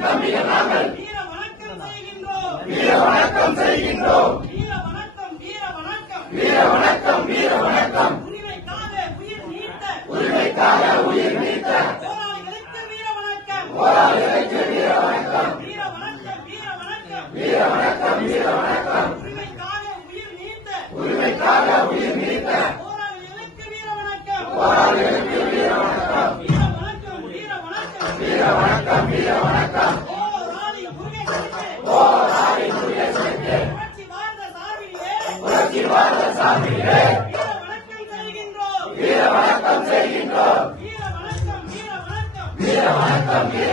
வீர வணக்கம் செய்கின்றோம். வீர வணக்கம் வீர வணக்கம். உரிமைக்காக உயிர் நீத்த போராளிகளுக்கு வீர வணக்கம். வீர வணக்கம் வீர வணக்கம். உரிமைக்காக உயிர் நீத்த போராளிகளுக்கு வீர வணக்கம். வீர வணக்கம் வீர வணக்கம். போராளி முருகேசனுக்கு புரட்சி பாரத சார்பிலே வீர வணக்கம் செய்கின்றோம். வீர வணக்கம் வீர